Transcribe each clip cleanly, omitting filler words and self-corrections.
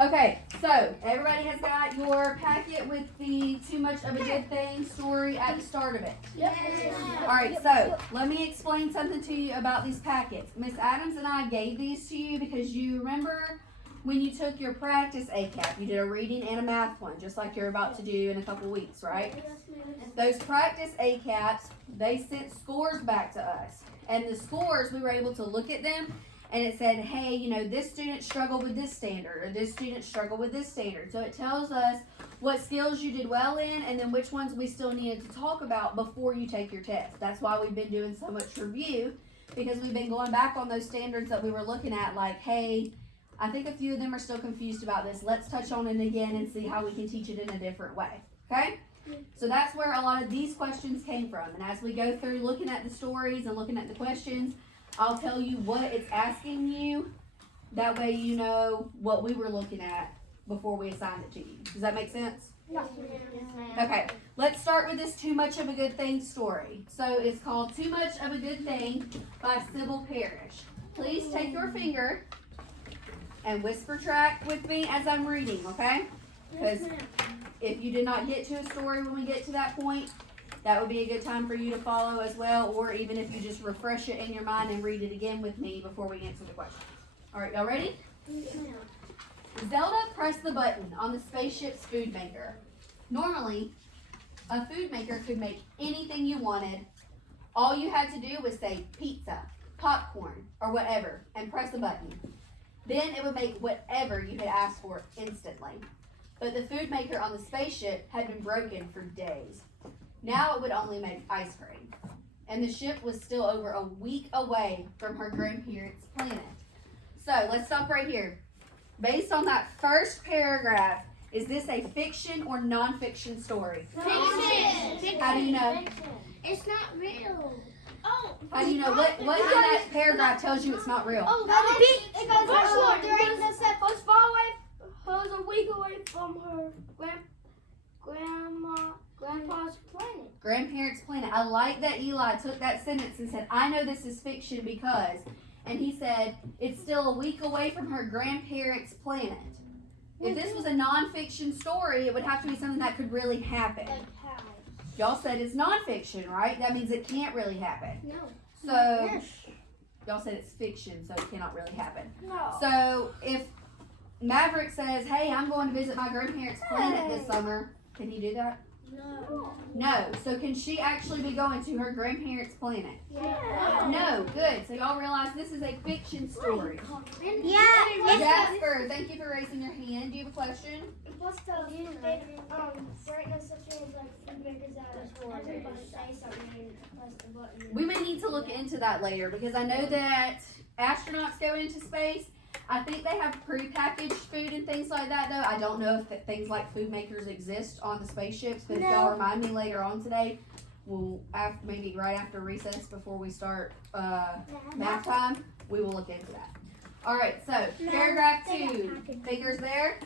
Okay, so everybody has got your packet with the too much of a good thing story at the start of it. Yep. Alright, so let me explain something to you about these packets. Miss Adams and I gave these to you because you remember when you took your practice ACAP, you did a reading and a math one, just like you're about to do in a couple weeks, right? Those practice ACAPs, they sent scores back to us. And the scores, we were able to look at them, and it said, hey, you know, this student struggled with this standard, or this student struggled with this standard. So it tells us what skills you did well in, and then which ones we still needed to talk about before you take your test. That's why we've been doing so much review, because we've been going back on those standards that we were looking at, like, hey, I think a few of them are still confused about this. Let's touch on it again and see how we can teach it in a different way, okay? So that's where a lot of these questions came from. And as we go through looking at the stories and looking at the questions, I'll tell you what it's asking you. That way you know what we were looking at before we assigned it to you. Does that make sense? Yes. Okay, let's start with this Too Much of a Good Thing story. So it's called Too Much of a Good Thing by Sybil Parrish. Please take your finger and whisper track with me as I'm reading, okay? Because if you did not get to a story when we get to that point, that would be a good time for you to follow as well, or even if you just refresh it in your mind and read it again with me before we answer the question. All right, y'all ready? Zelda pressed the button on the spaceship's food maker. Normally, a food maker could make anything you wanted. All you had to do was say pizza, popcorn, or whatever, and press a button. Then it would make whatever you had asked for instantly. But the food maker on the spaceship had been broken for days. Now it would only make ice cream. And the ship was still over a week away from her grandparents' planet. So let's stop right here. Based on that first paragraph, is this a fiction or nonfiction story? Fiction. How do you know? It's not real. Oh. How do you know? What in that paragraph tells you it's not real? Oh, was a week away from her grandpa's planet. Grandparents' planet. I like that Eli took that sentence and said, I know this is fiction because, and he said, it's still a week away from her grandparents' planet. If this was a nonfiction story, it would have to be something that could really happen. Like how? Y'all said it's nonfiction, right? That means it can't really happen. No. So, Yes. y'all said it's fiction, so it cannot really happen. No. So, if Maverick says, hey, I'm going to visit my grandparents' planet this summer, can he do that? No. No. So, can she actually be going to her grandparents' planet? Yeah. No. Good. So, y'all realize this is a fiction story. Yeah. Jasper, thank you for raising your hand. Do you have a question? Plus the brightness of things like food makers that everybody say something and press the button. We may need to look into that later because I know that astronauts go into space. I think they have prepackaged food and things like that, though. I don't know if things like food makers exist on the spaceships, but if y'all remind me later on today, we'll maybe right after recess before we start math time, we will look into that. All right, so paragraph 2. Fingers there.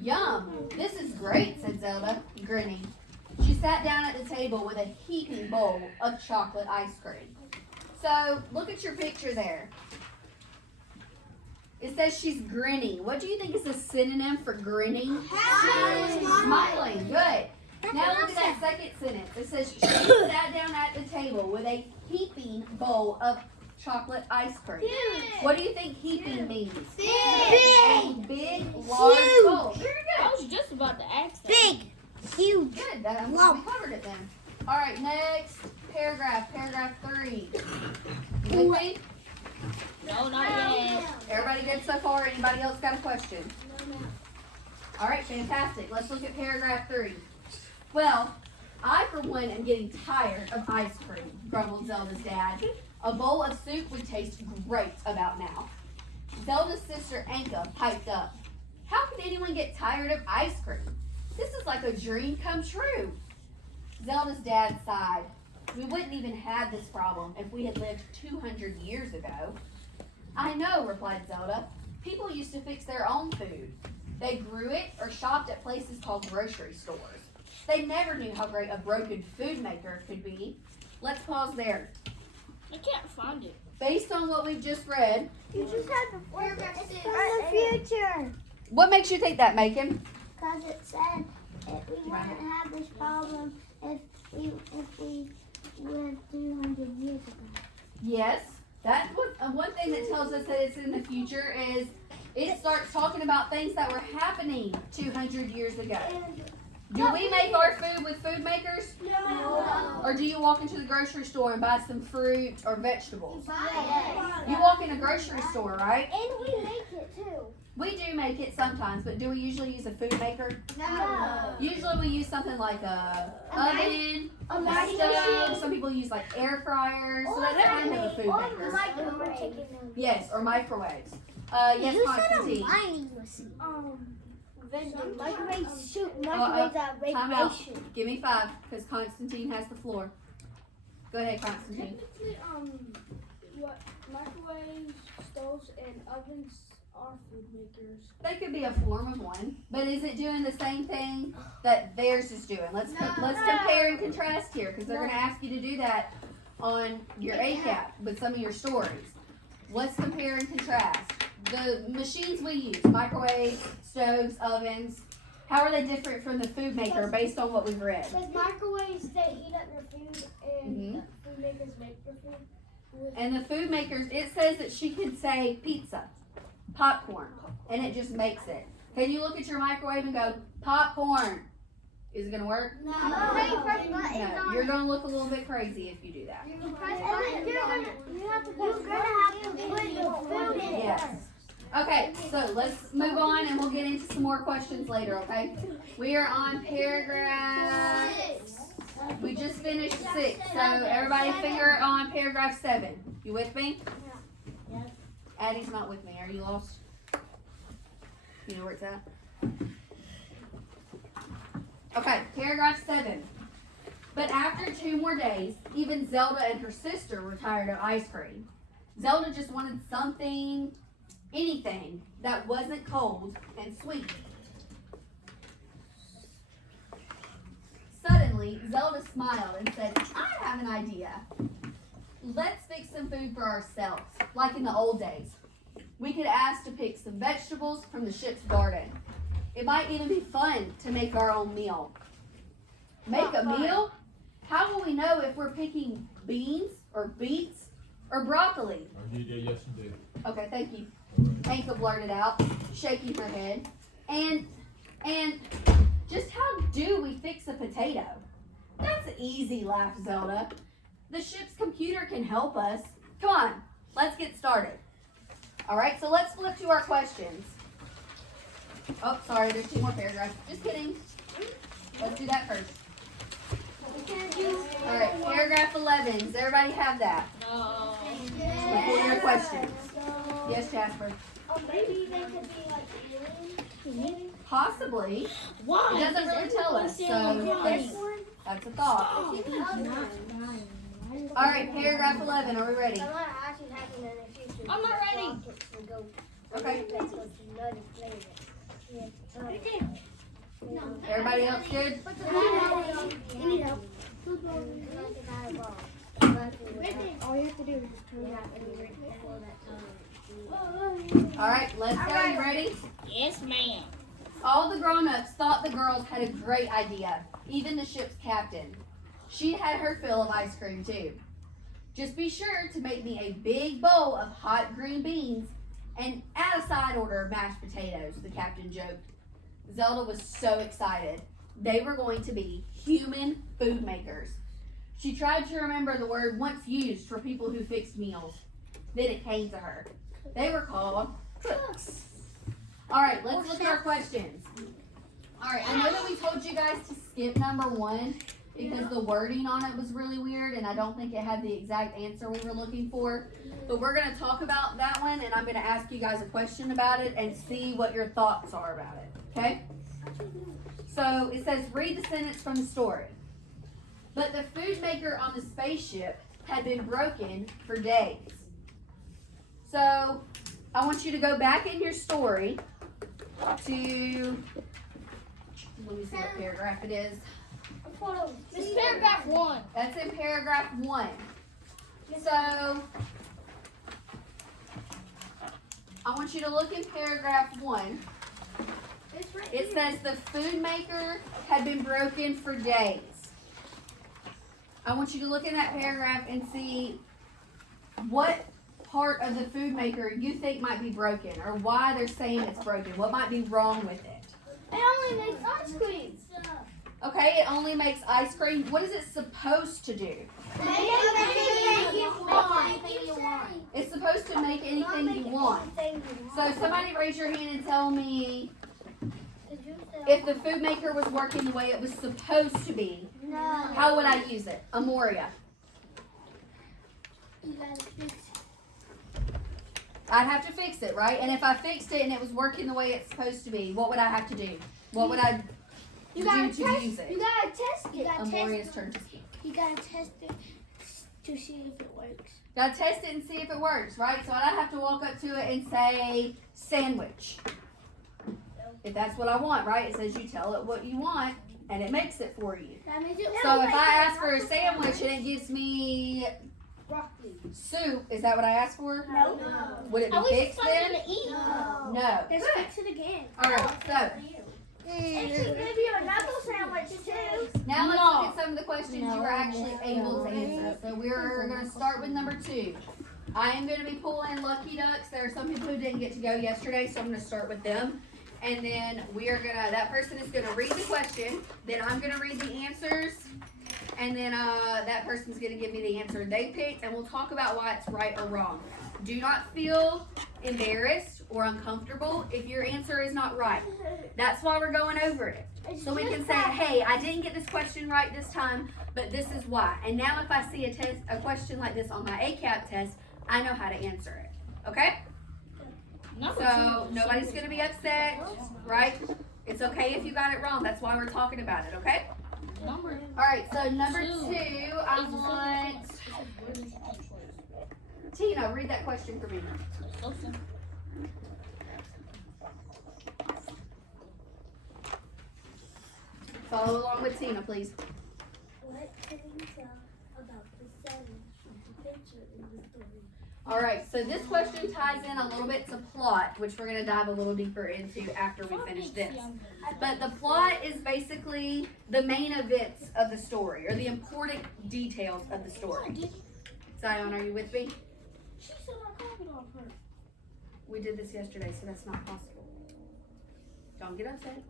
Yum. This is great, said Zelda, grinning. She sat down at the table with a heaping bowl of chocolate ice cream. So, look at your picture there. It says she's grinning. What do you think is a synonym for grinning? Smiling. Good. Now look at that second sentence. It says she sat down at the table with a heaping bowl of chocolate ice cream. What do you think heaping means? Big. A big, large bowl. Very good. I was just about to ask that. Big. Huge. Good. That we covered it then. All right. Next paragraph. Paragraph 3. You with me? No, not yet. Everybody good so far? Anybody else got a question? All right, fantastic. Let's look at paragraph 3. Well, I, for one, am getting tired of ice cream, grumbled Zelda's dad. A bowl of soup would taste great about now. Zelda's sister Anka piped up. How can anyone get tired of ice cream? This is like a dream come true. Zelda's dad sighed. We wouldn't even have this problem if we had lived 200 years ago. I know, replied Zelda. People used to fix their own food. They grew it or shopped at places called grocery stores. They never knew how great a broken food maker could be. Let's pause there. I can't find it. Based on what we've just read, You just had the Paragraph 6. It's from the future. What makes you think that, Macon? Because it said if we wouldn't have this problem if we lived 200 years ago. Yes. That's what one thing that tells us that it's in the future is it starts talking about things that were happening 200 years ago. Do we make our food with food makers? No. Or do you walk into the grocery store and buy some fruit or vegetables? Yes. You walk in a grocery store, right? And we make it too. We do make it sometimes, but do we usually use a food maker? No. Usually we use something like a oven, A a stove. Some people use like air fryers, so that's kind of a food maker. Yes, or microwaves. Yes, Constantine. Microwaves shoot microwaves at Time out. Give me 5, because Constantine has the floor. Go ahead, Constantine. Typically, what microwaves, stoves, and ovens are food makers. They could be a form of one, but is it doing the same thing that theirs is doing? Let's compare and contrast here, because they're going to ask you to do that on your ACAP with some of your stories. Let's compare and contrast. The machines we use, microwaves, stoves, ovens, how are they different from the food maker based on what we've read? Because microwaves, they heat up your food, and food makers make your food. And the food makers, it says that she can say pizza, popcorn, and it just makes it. Can you look at your microwave and go, popcorn? Is it going to work? No. No. You're going to look a little bit crazy if you do that. You have to put your food in Yes. Okay, so let's move on and we'll get into some more questions later, okay? We are on paragraph, we just finished 6, so everybody finger on paragraph 7. You with me? Yeah. Addie's not with me. Are you lost? You know where it's at? Okay, paragraph 7. But after 2 more days, even Zelda and her sister were tired of ice cream. Zelda just wanted something, anything, that wasn't cold and sweet. Suddenly, Zelda smiled and said, I have an idea. Let's fix some food for ourselves, like in the old days. We could ask to pick some vegetables from the ship's garden. It might even be fun to make our own meal. Make a meal? How will we know if we're picking beans or beets or broccoli? Yes, indeed. Okay, thank you. Anka blurted out, shaking her head. And just how do we fix a potato? That's easy, laughed Zelda. The ship's computer can help us. Come on, let's get started. All right, so let's flip to our questions. Oh, sorry, there's 2 more paragraphs. Just kidding. Let's do that first. All right, paragraph 11. Does everybody have that? No. Before your questions. Yes, Jasper. Maybe they could be like aliens. Possibly. Why? It doesn't really tell us, so that's a thought. All right, paragraph 11. Are we ready? I'm not ready. Okay. Everybody else good? All you have to do is just turn it out and you're ready for that. All right, let's go. You ready? Yes, ma'am. All the grown-ups thought the girls had a great idea, even the ship's captain. She had her fill of ice cream too. Just be sure to make me a big bowl of hot green beans and add a side order of mashed potatoes, the captain joked. Zelda was so excited. They were going to be human food makers. She tried to remember the word once used for people who fixed meals. Then it came to her. They were called cooks. All right, let's look at our questions. All right, I know that we told you guys to skip number 1 because the wording on it was really weird and I don't think it had the exact answer we were looking for. But we're going to talk about that one and I'm going to ask you guys a question about it and see what your thoughts are about it, okay? So it says, read the sentence from the story. But the food maker on the spaceship had been broken for days. So I want you to go back in your story to, let me see what paragraph it is. This is paragraph 1. That's in paragraph 1. So I want you to look in paragraph 1. It's right It says the food maker had been broken for days. I want you to look in that paragraph and see what part of the food maker you think might be broken, or why they're saying it's broken. What might be wrong with it? It only makes ice cream. Okay, it only makes ice cream. What is it supposed to do? It's supposed to make anything you want. So somebody raise your hand and tell me if the food maker was working the way it was supposed to be, No. how would I use it? Amoria. You gotta fix it. I'd have to fix it, right? And if I fixed it and it was working the way it's supposed to be, what would I have to do? What would I do to use it? You gotta test it. Amoria's turn to speak. You gotta test it to see if it works. Gotta test it and see if it works, right? So I'd have to walk up to it and say, sandwich. If that's what I want, right? It says you tell it what you want and it makes it for you. That means it So if I ask for a sandwich and it gives me Broccoli. soup, is that what I asked for? No. Would it At be least fixed it's something then? to eat. No. Just fix it again. Alright, so It should give you another sandwich too. now let's look at some of the questions you were actually able to answer. So we're going to start with number 2. I am going to be pulling Lucky Ducks. There are some people who didn't get to go yesterday, so I'm going to start with them. And then we are going to, that person is going to read the question. Then I'm going to read the answers. And then that person's going to give me the answer they picked. And we'll talk about why it's right or wrong. Do not feel embarrassed or uncomfortable if your answer is not right. That's why we're going over it. So we can say, hey, I didn't get this question right this time, but this is why. And now if I see a question like this on my ACAP test, I know how to answer it. Okay? So nobody's going to be upset, right? It's okay if you got it wrong. That's why we're talking about it, okay? All right, so number 2, I want Tina, read that question for me. Follow along with Tina, please. What can you tell about the setting picture in the story? All right, so this question ties in a little bit to plot, which we're going to dive a little deeper into after we finish this. But the plot is basically the main events of the story, or the important details of the story. Zion, are you with me? She said I copied off her. We did this yesterday, so that's not possible. Don't get upset.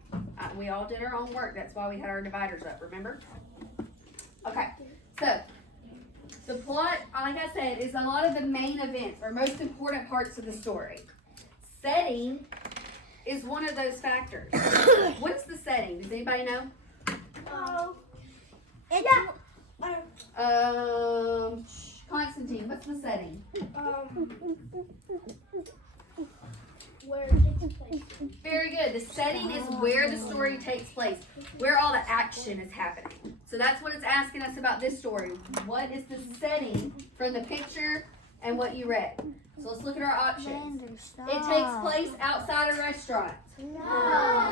We all did our own work. That's why we had our dividers up, remember? Okay, so the plot, like I said, is a lot of the main events or most important parts of the story. Setting is one of those factors. What's the setting? Does anybody know? Constantine, what's the setting? Where it takes place. Very good. The setting is where the story takes place, where all the action is happening. So that's what it's asking us about this story. What is the setting from the picture and what you read? So let's look at our options. It takes place outside a restaurant. No.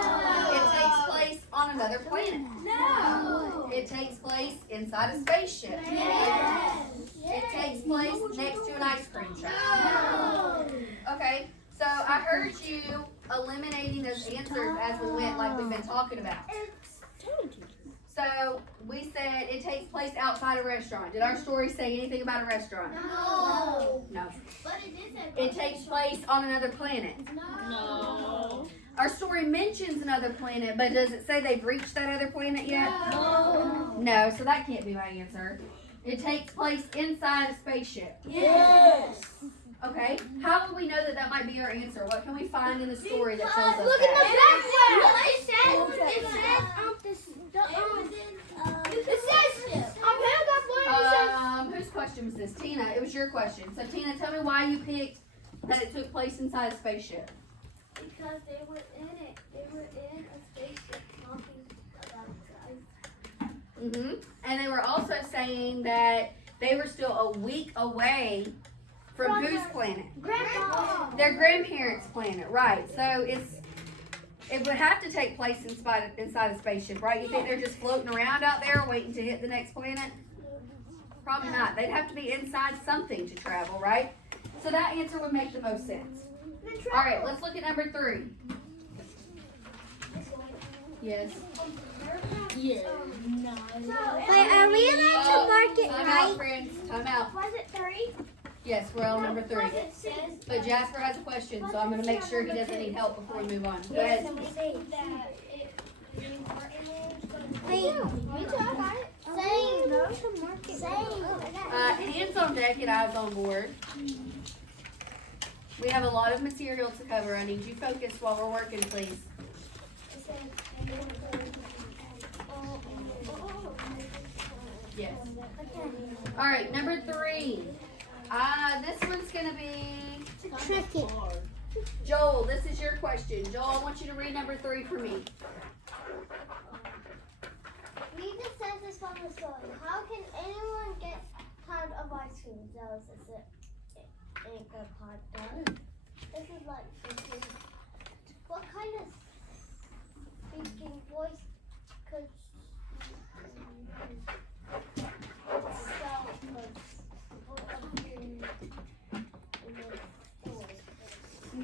It takes place on another planet. No. It takes place inside a spaceship. Yes. It takes place next to an ice cream shop. No. Okay, so I heard you eliminating those answers as we went, like we've been talking about. So we said it takes place outside a restaurant. Did our story say anything about a restaurant? No. No. But it is It takes place on another planet. No. Our story mentions another planet, but does it say they've reached that other planet yet? No. No, so that can't be my answer. It takes place inside a spaceship. Yes. Okay, how will we know that that might be our answer? What can we find in the story that tells us Look at that? Whose question was this? Tina, it was your question. So Tina, tell me why you picked that it took place inside a spaceship. Because they were in it. They were in a spaceship talking about guys. And they were also saying that they were still a week away from whose planet? Grandpa. Their grandparents' planet, right. So it would have to take place inside a spaceship, right? You think they're just floating around out there waiting to hit the next planet? Probably not. They'd have to be inside something to travel, right? So that answer would make the most sense. Alright, let's look at number 3. Yes. Yeah. No. Wait, are we allowed to mark it Time right? out, friends. Time out. Was it 3? Yes, we're on number 3. But Jasper has a question, so I'm going to make sure he doesn't need help before we move on. Go ahead. Me too, I got it. Same. Hands on deck and eyes on board. We have a lot of material to cover. I need you focused while we're working, please. Yes. All right, number 3. This one's going to be Tricky. Joel. This is your question. Joel, I want you to read number 3 for me. Read the sentence from the story. How can anyone get tired of ice cream? Zealous is it ain't good pot done. This is like thinking, what kind of speaking voice could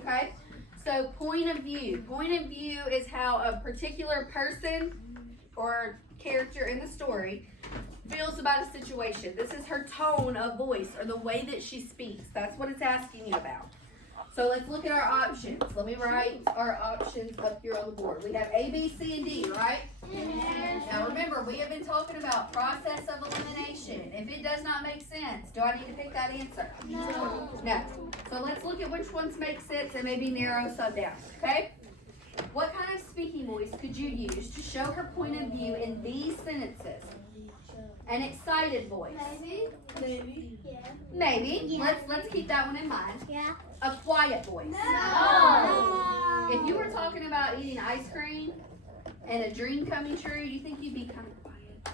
Okay, so point of view. Point of view is how a particular person or character in the story feels about a situation. This is her tone of voice or the way that she speaks. That's what it's asking you about. So let's look at our options. Let me write our options up here on the board. We have A, B, C, and D, right? Now remember, we have been talking about process of elimination. If it does not make sense, do I need to pick that answer? No. No. So let's look at which ones make sense and maybe narrow some down, okay? What kind of speaking voice could you use to show her point of view in these sentences? An excited voice. Maybe. Yeah. Maybe. Yeah. Let's keep that one in mind. Yeah. A quiet voice. No. If you were talking about eating ice cream and a dream coming true, do you think you'd be kind of quiet?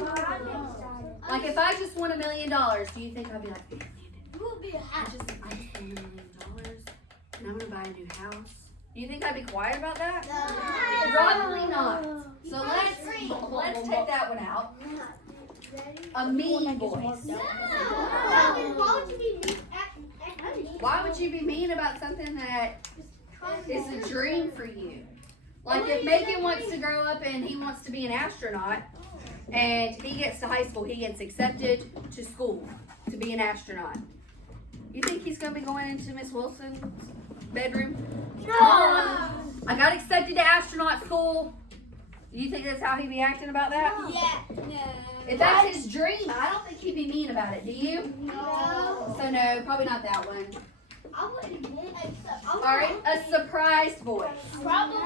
No. Like if I just won $1 million, do you think I'd be like, You will be a I just won $1 million and I'm gonna buy a new house? Do you think I'd be quiet about that? No. Probably not. So let's take that one out. A mean voice. Why would you be mean about something that is a dream for you? Like if Macon wants to grow up and he wants to be an astronaut, and he gets to high school, he gets accepted to school to be an astronaut. You think he's going to be going into Miss Wilson's bedroom? No. I got accepted to astronaut school. Do you think that's how he'd be acting about that? Yeah. If that's his dream, I don't think he'd be mean about it. Do you? No. So no, probably not that one. I wouldn't All right, a surprised voice. Probably.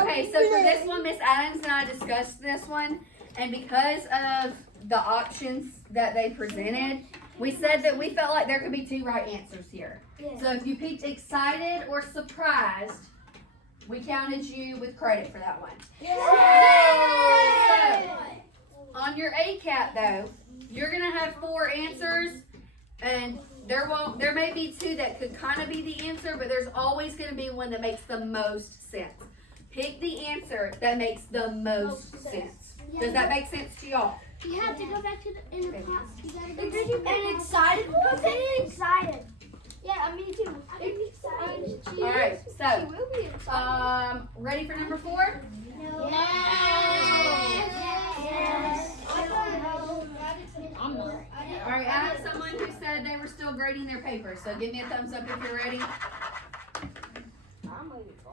Okay, so for this one, Miss Adams and I discussed this one, and because of the options that they presented, we said that we felt like there could be 2 right answers here. So if you picked excited or surprised, we counted you with credit for that one. So, on your ACAT though, you're gonna have 4 answers, and there may be 2 that could kind of be the answer, but there's always gonna be one that makes the most sense. Pick the answer that makes the most sense. Does that make sense to y'all? You have to go back to the inner class. You gotta go And excited. excited. Yeah, me too. Excited. All right, She so will be excited. ready for number 4? No. Yes. I'm not. All right, I have someone who said they were still grading their paper, so give me a thumbs up if you're ready.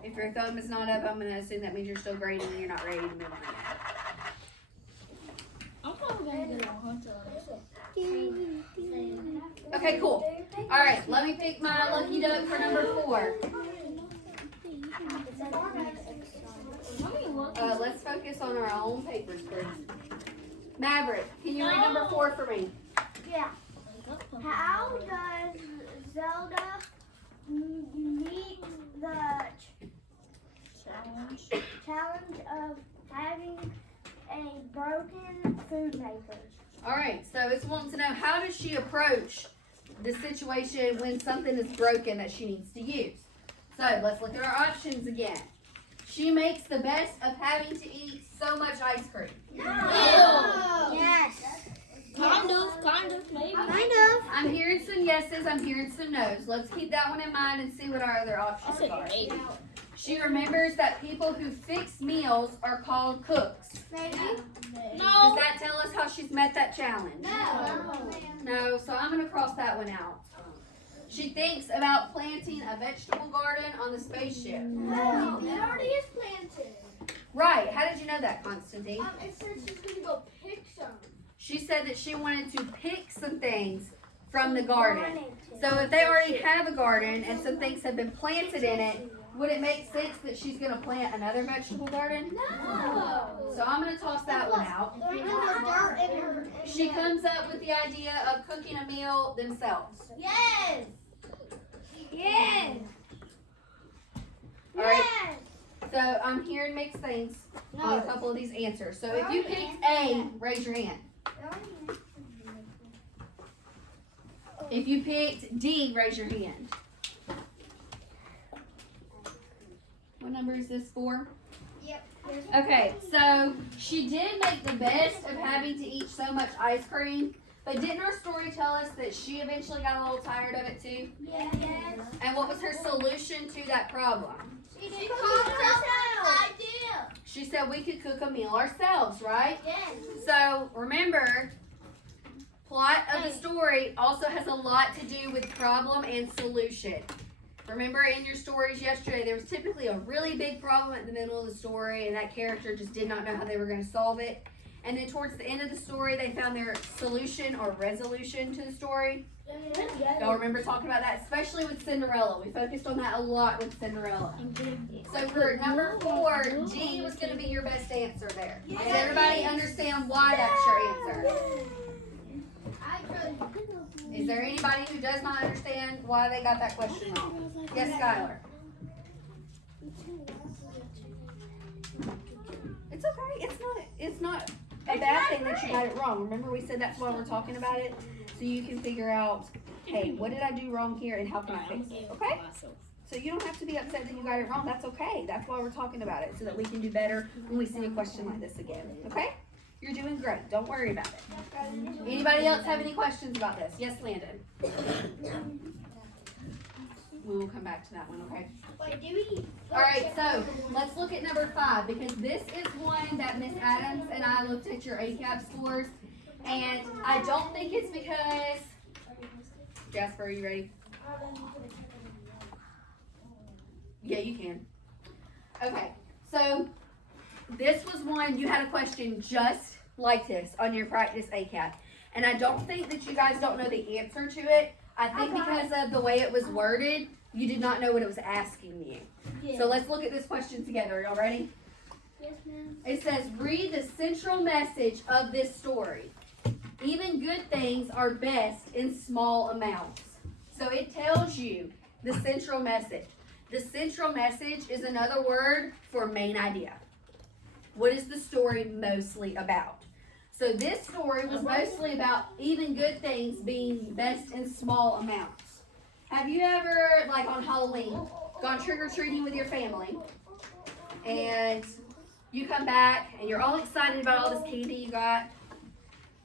If your thumb is not up, I'm going to assume that means you're still grading and you're not ready to move on yet. I'm probably going to get a hunter. Okay, cool. All right, let me pick my lucky duck for number 4. Let's focus on our own papers first. Maverick, can you read number 4 for me? Yeah. How does Zelda meet the challenge of having a broken food maker? All right, so it's wanting to know, how does she approach the situation when something is broken that she needs to use? So let's look at our options again. She makes the best of having to eat so much ice cream. No. Yes. Kind of, maybe. Kind of. I'm hearing some yeses, I'm hearing some nos. Let's keep that one in mind and see what our other I options said are. maybe. She remembers that people who fix meals are called cooks. Maybe. Does No. that tell us how she's met that challenge? No, so I'm going to cross that one out. She thinks about planting a vegetable garden on the spaceship. No, it already is planted. Right, how did you know that, Constantine? It says she's gonna go pick some. She said that she wanted to pick some things from the garden. So if they already have a garden and some things have been planted in it, would it make sense that she's going to plant another vegetable garden? No. So I'm going to toss that one out. There ain't no dirt in her. She comes up with the idea of cooking a meal themselves. Yes. Yes. All right. So I'm hearing mixed things on a couple of these answers. So if you picked A, raise your hand. If you picked D, raise your hand. What number is this for? Yep. Okay, so she did make the best of having to eat so much ice cream, but didn't her story tell us that she eventually got a little tired of it too? Yes. And what was her solution to that problem? She called herself. Idea. She said we could cook a meal ourselves, right? Yes. So remember, plot of the story also has a lot to do with problem and solution. Remember in your stories yesterday, there was typically a really big problem at the middle of the story, and that character just did not know how they were going to solve it. And then towards the end of the story, they found their solution or resolution to the story. Y'all remember talking about that, especially with Cinderella. We focused on that a lot with Cinderella. So for number 4, G was going to be your best answer there. Does everybody understand why that's your answer? Is there anybody who does not understand why they got that question wrong? Yes, Skylar. It's okay. It's not a bad thing that you got it wrong. Remember we said that's why we're talking about it? So you can figure out, hey, what did I do wrong here and how can I fix it? Okay? So you don't have to be upset that you got it wrong. That's okay. That's why we're talking about it, so that we can do better when we see a question like this again. Okay? You're doing great. Don't worry about it. Anybody else have any questions about this? Yes, Landon. We will come back to that one, okay? Wait, do we? All right, so let's look at number 5, because this is one that Miss Adams and I looked at your ACAP scores, and I don't think it's because, Jasper, are you ready? Yeah, you can. Okay, so this was one, you had a question just like this on your practice ACAP, and I don't think that you guys don't know the answer to it. I think because of the way it was worded, you did not know what it was asking you. Yeah. So let's look at this question together. Y'all ready? Yes, ma'am. It says, read the central message of this story. Even good things are best in small amounts. So it tells you the central message. The central message is another word for main idea. What is the story mostly about? So this story was mostly about even good things being best in small amounts. Have you ever, like on Halloween, gone trick-or-treating with your family, and you come back and you're all excited about all this candy you got,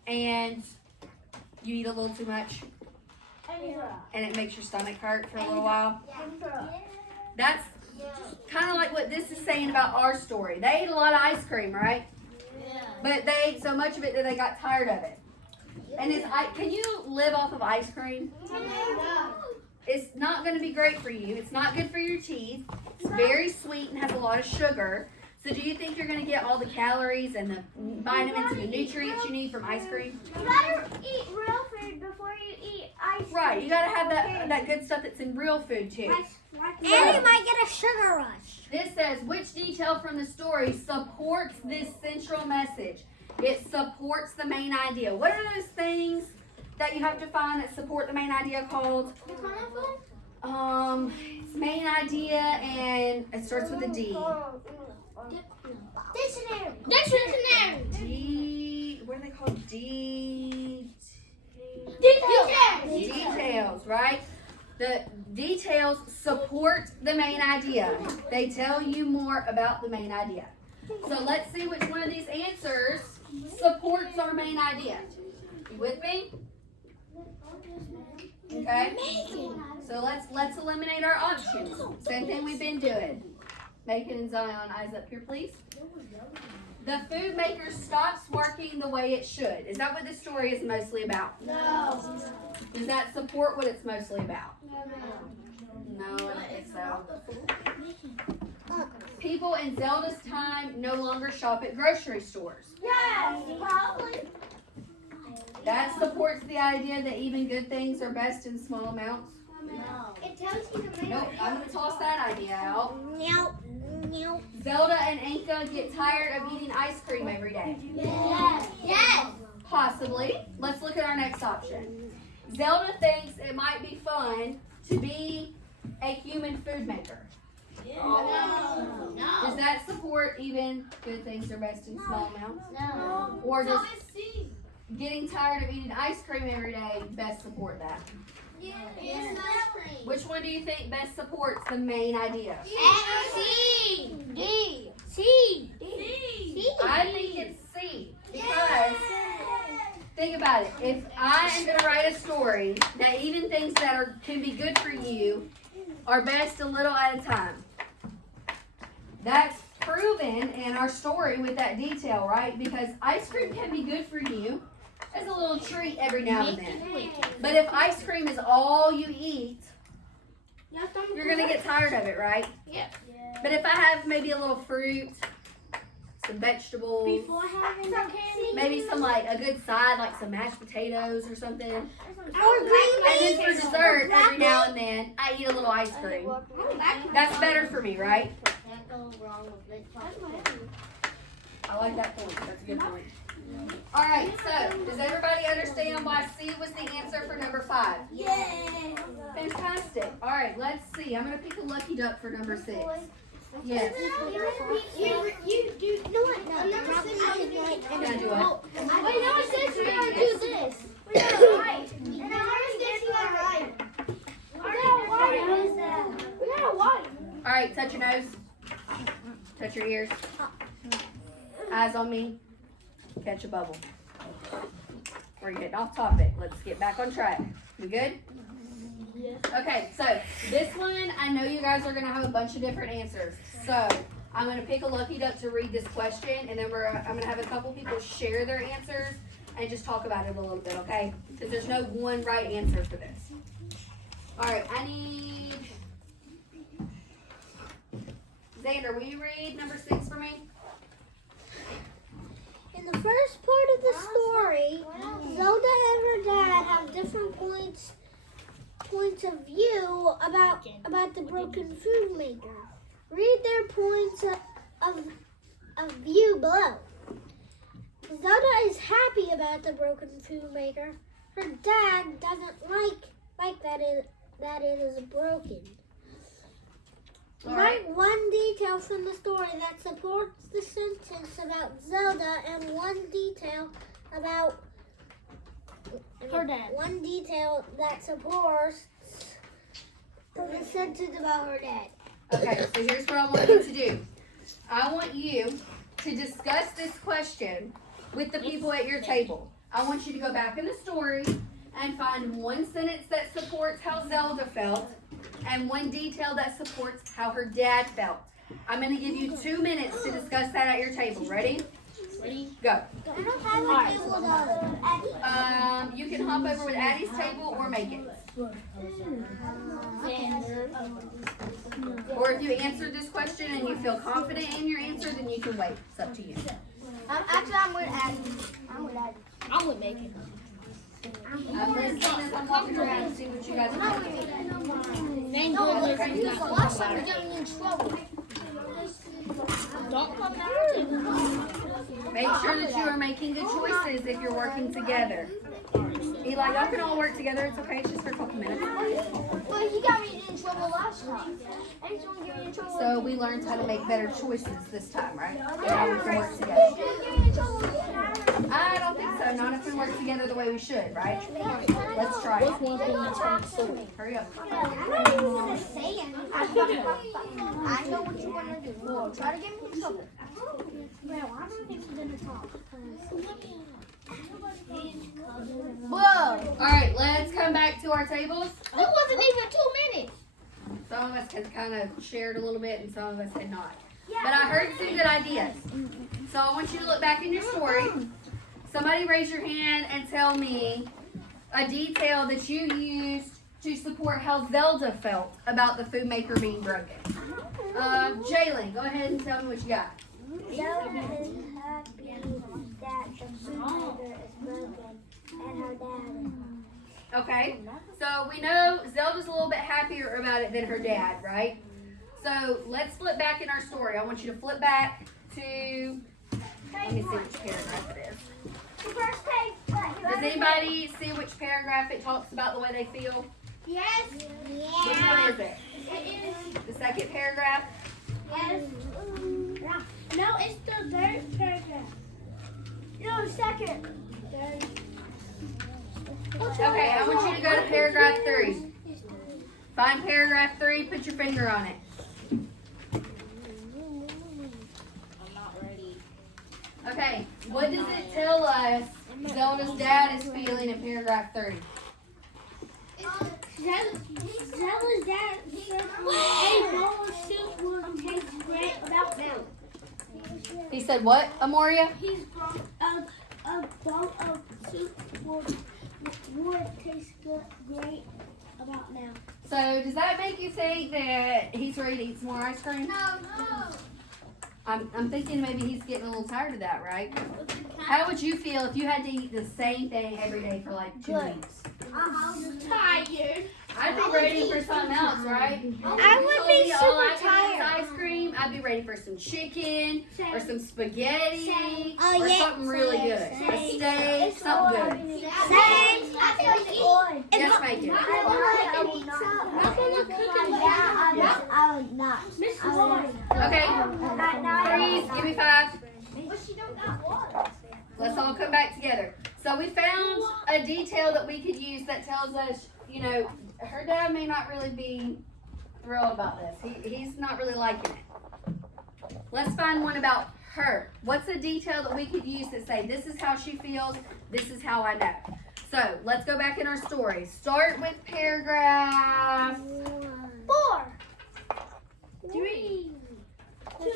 and you eat a little too much, and it makes your stomach hurt for a little while? That's kind of like what this is saying about our story. They ate a lot of ice cream, right? But they ate so much of it that they got tired of it. And can you live off of ice cream? It's not going to be great for you. It's not good for your teeth. It's very sweet and has a lot of sugar. So do you think you're going to get all the calories and the vitamins and the nutrients you need from ice cream? You gotta eat real food before you eat ice cream. Right. You got to have that good stuff that's in real food too. And you might get a sugar rush. This says, which detail from the story supports this central message? It supports the main idea. What are those things that you have to find that support the main idea called? It's main idea, and it starts with a D. Dictionary. D. What are they called? Details, right? The details support the main idea. They tell you more about the main idea. So let's see which one of these answers supports our main idea. You with me? Okay. So let's eliminate our options. Same thing we've been doing. Macon and Zion, eyes up here, please. The food maker stops working the way it should. Is that what this story is mostly about? No. Does that support what it's mostly about? No, I don't think so. People in Zelda's time no longer shop at grocery stores. Yes, probably. That supports the idea that even good things are best in small amounts. No. It tells you to make Nope, I'm going to toss that idea out. Nope. Zelda and Anka get tired of eating ice cream every day. Yes. Yes. Possibly. Let's look at our next option. Zelda thinks it might be fun to be a human food maker. No. Does that support even good things are best in small amounts? No. Or does getting tired of eating ice cream every day best support that? Yes. Which one do you think best supports the main idea? C. D. C. I think it's C. Because think about it. If I am going to write a story that even things that can be good for you are best a little at a time. That's proven in our story with that detail, right? Because ice cream can be good for you as a little treat every now and then. But if ice cream is all you eat, you're going to get tired of it, right? Yeah. But if I have maybe a little fruit, some vegetables, Before having some candy. maybe some like a good side, like some mashed potatoes or something. Or green And then for beans. dessert, every now and then, I eat a little ice cream. That's better for me, right? I like that point. That's a good point. All right, so does everybody understand why C was the answer for number 5? Yeah. Fantastic. All right, let's see. I'm going to pick a lucky duck for number 6. Yes. You do. You know what? No, number 6 is right. Can I do what? Wait, number 6 you gotta do this. We got it right. And number 6 you got it right. We got it white. All right, touch your nose. Touch your ears. Eyes on me. Catch a bubble. We're getting off topic. Let's get back on track. We good? Okay, so this one, I know you guys are going to have a bunch of different answers. So I'm going to pick a lucky duck to read this question, and then I'm going to have a couple people share their answers and just talk about it a little bit, okay? Because there's no one right answer for this. All right, I need... Xander, will you read number 6 for me? In the first part of the story, Zelda and her dad have different points of view about the broken food maker. Read their points of view below. Zelda is happy about the broken food maker. Her dad doesn't like that it is broken. Write one detail from the story that supports the sentence about Zelda and one detail about her dad. One detail that supports the sentence about her dad. Okay, so here's what I want you to do. I want you to discuss this question with the people at your table. I want you to go back in the story and find one sentence that supports how Zelda felt and one detail that supports how her dad felt. I'm going to give you 2 minutes to discuss that at your table. Ready? Go. I don't have a table though. You can hop over with Addie's table or make it. Or if you answered this question and you feel confident in your answer, then you can wait. It's up to you. Actually, I'm with Addie. I'm with Macon. I'm listening as I'm walking around to see what you guys are doing. Name No, good listen, listeners, the not last good time we listeners. got me in trouble. Don't come out. Make sure that you are making good choices if you're working together. Eli, y'all can all work together. It's okay. It's just for a couple minutes. Well, he got me in trouble last time. And he's gonna get me in trouble. So we learned how to make better choices this time, right? And how we can work together. He's gonna get me in trouble again. I don't think so. Not if we work together the way we should, right? Let's try it. Which one's going to tell the story? Hurry up. I'm not even gonna say anything. I know what you're gonna do. Try to get me in trouble. Well, I don't think he's gonna talk. Whoa. Alright, let's come back to our tables. It wasn't even 2 minutes. Some of us had kind of shared a little bit and some of us had not. But I heard some good ideas. So I want you to look back in your story. Somebody raise your hand and tell me a detail that you used to support how Zelda felt about the food maker being broken. Jalen, go ahead and tell me what you got. Zelda is happy that the food maker is broken and her dad. Okay, so we know Zelda's a little bit happier about it than her dad, right? So let's flip back in our story. I want you to flip back to, let me see which paragraph it is. The first page. Does anybody see which paragraph it talks about the way they feel? Yes. Which one is it? The second paragraph? Yes. No, it's the third paragraph. No, second. Okay, I want you to go to paragraph 3. Find paragraph 3, put your finger on it. I'm not ready. Okay, what does it tell us Zelda's dad is feeling in paragraph 3? Zella's dad said a bowl of soup will taste great about milk. He said what, Amoria? He's brought a bowl of soup would taste great about now. So does that make you think that he's ready to eat some more ice cream? No. I'm thinking maybe he's getting a little tired of that, right? How would you feel if you had to eat the same thing every day for like 2 weeks? I'm tired. I'd be ready for something else, right? I would be super tired. Ice cream. I'd be ready for some chicken or some spaghetti Oh, or yeah. something really good. A steak, something good. Same. Yes, make it. I would not. Miss Lloyd. Okay, threes, give me 5. Well, she don't got water. Let's all come back together. So we found a detail that we could use that tells us, you know, her dad may not really be thrilled about this. He's not really liking it. Let's find one about her. What's a detail that we could use that say, this is how she feels, this is how I know. So let's go back in our story. Start with paragraph 4. 3.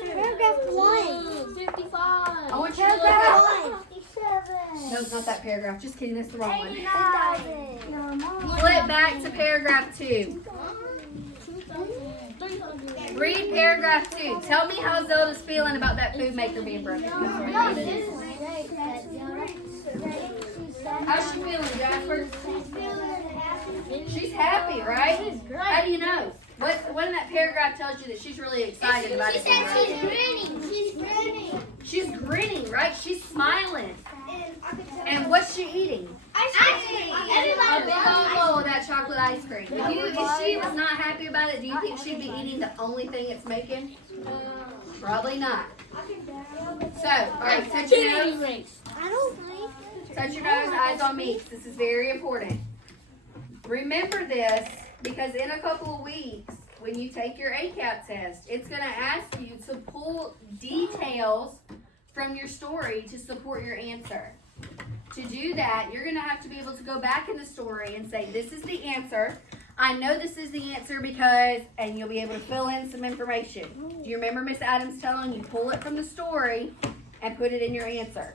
Paragraph 1. 55. I want you to look Paragraph at, 1. 57. no, it's not that paragraph. Just kidding, that's the wrong one. 89. Flip back to paragraph 2. Read paragraph 2. Tell me how Zelda's feeling about that food maker being broken. How's she feeling, Jasper? She's happy, right? How do you know? What in that paragraph tells you that she's really excited about it? She's grinning, right? She's smiling. And what's she eating? A big old bowl of that chocolate ice cream. If she was not happy about it, do you think she'd be eating the only thing it's making? Probably not. So, alright, touch your nose. I don't think. Touch your nose, eyes on me. This is very important. Remember this, because in a couple of weeks, when you take your ACAP test, it's going to ask you to pull details from your story to support your answer. To do that, you're going to have to be able to go back in the story and say, this is the answer. I know this is the answer because, and you'll be able to fill in some information. Do you remember Miss Adams telling you, pull it from the story and put it in your answer?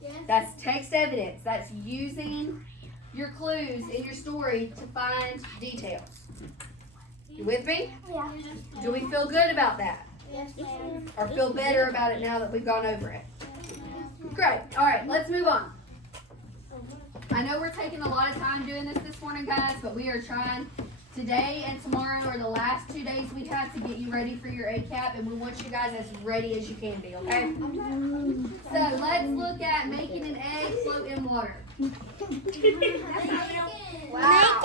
Yes. That's text evidence. That's using your clues in your story to find details. You with me? Yeah. Do we feel good about that? Yes, ma'am. Or feel better about it now that we've gone over it? Great. All right, let's move on. I know we're taking a lot of time doing this morning, guys, but we are trying. Today and tomorrow are the last 2 days we have to get you ready for your ACAP, and we want you guys as ready as you can be, okay? So let's look at making an egg float in water. Wow.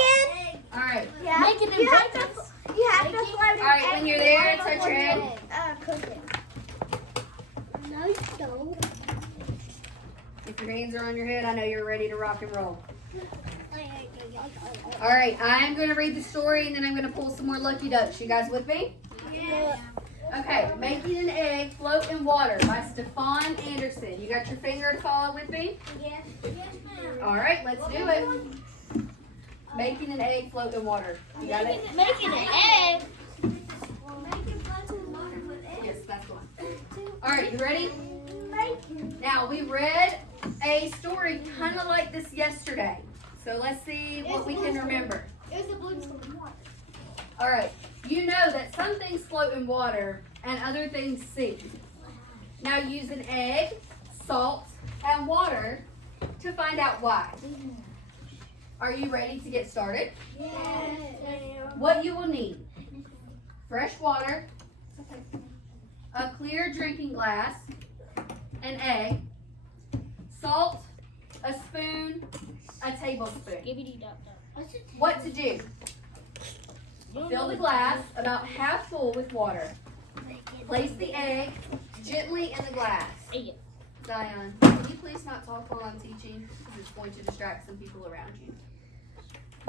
All right. Yeah. You have to float it. All right, when you're there, touch your head. Cook it. No, you don't. If your hands are on your head, I know you're ready to rock and roll. All right, I'm going to read the story, and then I'm going to pull some more Lucky Ducks. You guys with me? Yeah. Okay, making an egg float in water by Stefan Anderson. You got your finger to follow with me? Yes. Yes, ma'am. All right, let's do it. Making an egg float in water. You got it? Making an egg. Yes, that's the one. All right, you ready? Now, we read a story kind of like this yesterday. So let's see what we can remember. It was a blue one. All right, you know that some things float in water and other things sink. Now use an egg, salt, and water to find out why. Are you ready to get started? Yes. What you will need: fresh water, a clear drinking glass, an egg, salt, a spoon, a tablespoon. What to do? Fill the glass about half full with water. Place the egg gently in the glass. Zion, can you please not talk while I'm teaching? Because it's going to distract some people around you.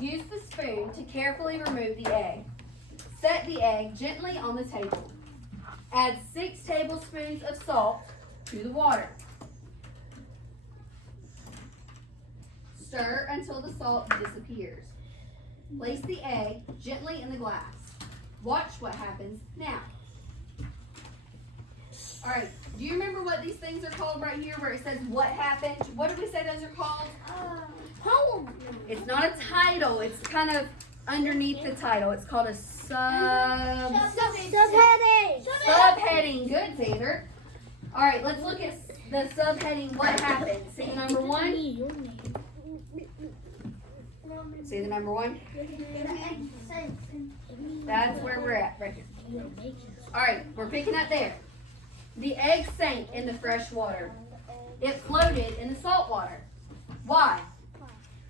Use the spoon to carefully remove the egg. Set the egg gently on the table. Add 6 tablespoons of salt to the water. Stir until the salt disappears. Place the egg gently in the glass. Watch what happens now. All right, do you remember what these things are called right here where it says what happened? What did we say those are called? Poem. It's not a title, it's kind of underneath the title. It's called a Subheading. subheading. Good, Xander. All right, let's look at the subheading, what happened. See the number 1? See the number 1? That's where we're at, right here. All right, we're picking up there. The egg sank in the fresh water. It floated in the salt water. Why?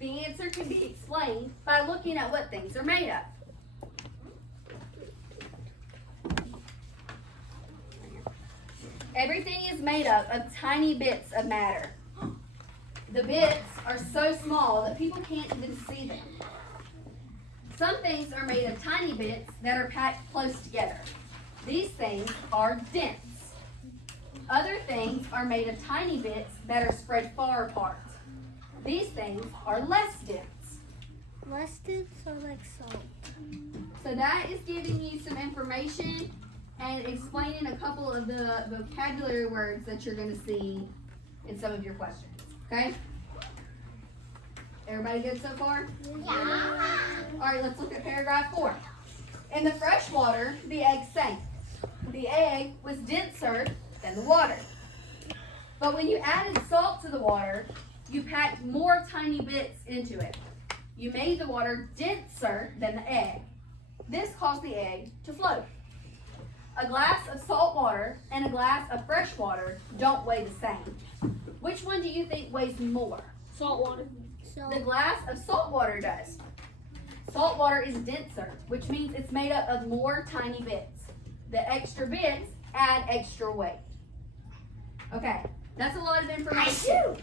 The answer can be explained by looking at what things are made of. Everything is made up of tiny bits of matter. The bits are so small that people can't even see them. Some things are made of tiny bits that are packed close together. These things are dense. Other things are made of tiny bits that are spread far apart. These things are less dense. Less dense or like salt? So that is giving you some information and explaining a couple of the vocabulary words that you're going to see in some of your questions. Okay? Everybody good so far? Yeah. All right, let's look at paragraph 4. In the fresh water, the egg sank. The egg was denser than the water. But when you added salt to the water, you packed more tiny bits into it. You made the water denser than the egg. This caused the egg to float. A glass of salt water and a glass of fresh water don't weigh the same. Which one do you think weighs more? Salt water. The glass of salt water does. Salt water is denser, which means it's made up of more tiny bits. The extra bits add extra weight. Okay, that's a lot of information.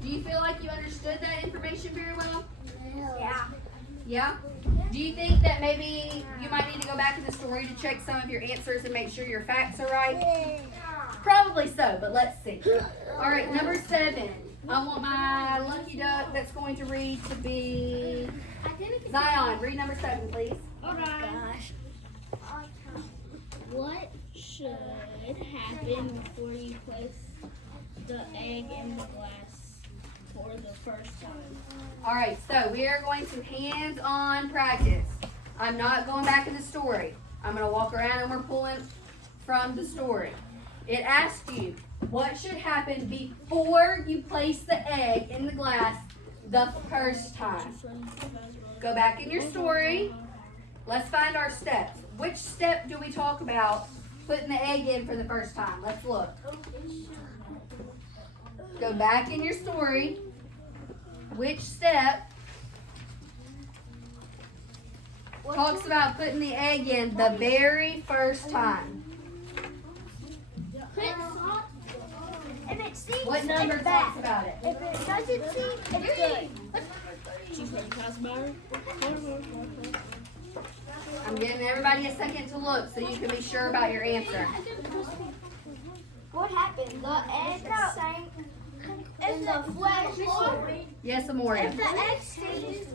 Do you feel like you understood that information very well? Yeah. Yeah? Do you think that maybe you might need to go back in the story to check some of your answers and make sure your facts are right? Probably so, but let's see. All right, number 7. I want my lucky duck that's going to read to be Zion. Read number 7, please. Gosh. What should happen before you place the egg in the glass for the first time? All right, so we are going to hands-on practice. I'm not going back in the story. I'm going to walk around and we're pulling from the story. It asks you, what should happen before you place the egg in the glass the first time? Go back in your story. Let's find our steps. Which step do we talk about putting the egg in for the first time? Let's look. Go back in your story. Which step talks about putting the egg in the very first time? If it sinks, What number it's talks bad. about it? If it doesn't sink, it's good. I'm giving everybody a second to look so you can be sure about your answer. What happened? The egg sank in the flesh. Yes, Amoria. If the egg stays,